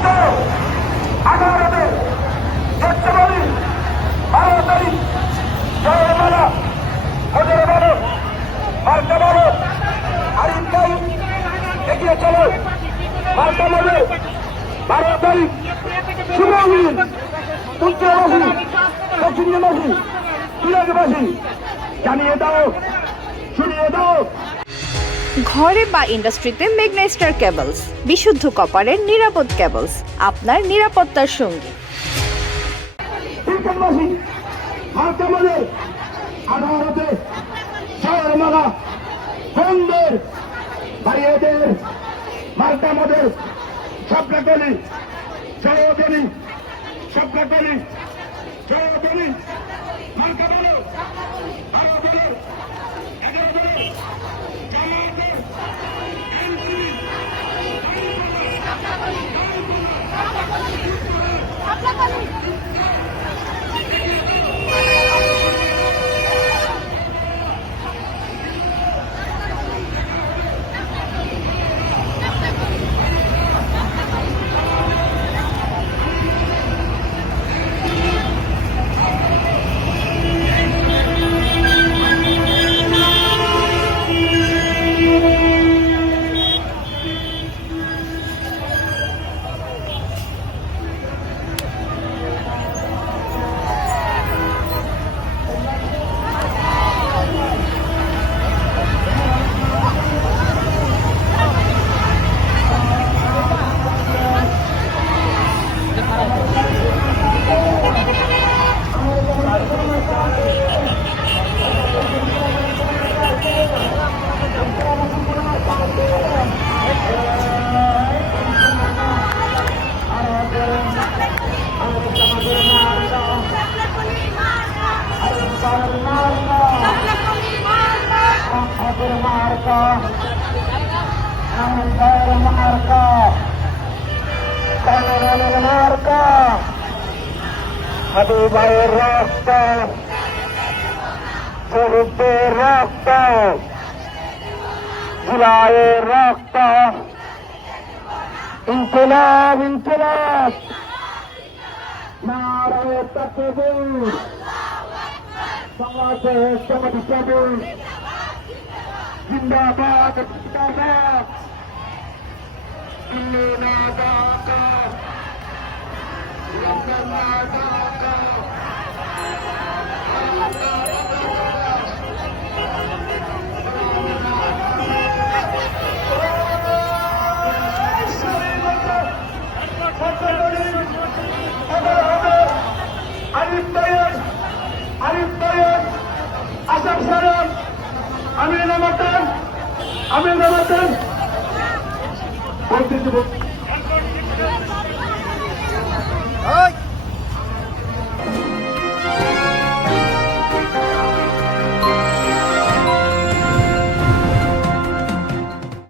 18 ফেব্রুয়ারি 12 তারিখ জয়মালা ওদের বলো মার্কা বলো আরিফ ভাই এগিয়ে চলো মার্কা বলো 12 তারিখ শুভদিন উত্তরবাসী দক্ষিণবাসী সিরাজবাসী জানিয়ে দাও শুনিয়ে দাও। ঘরে বা ইন্ডাস্ট্রিতে মেঘনা স্টার কেবলস, বিশুদ্ধ কপারের নিরাপদ কেবলস, আপনার নিরাপত্তার সঙ্গী। তিরকানবাসী মার্কা বলে 18তে জয়মালা বন্ধের বাড়িয়েদের মার্কা মদের সবকাতলি জয়তলি সবকাতলি জয়তলি মার্কা বলে 12 দলের 11 দলের জামায়াতের এন্ট্রি হাবিবের রক্ত শহীদদের রক্ত জুলাইয়ের রক্ত ইনকিলাব ইনকিলাব নারায়ে তাকবীর বাংলাদেশ জামাত ইসলামী জিন্দাবাদ জিন্দাবাদ জিন্দাবাদ আমির নামাতেন বলতে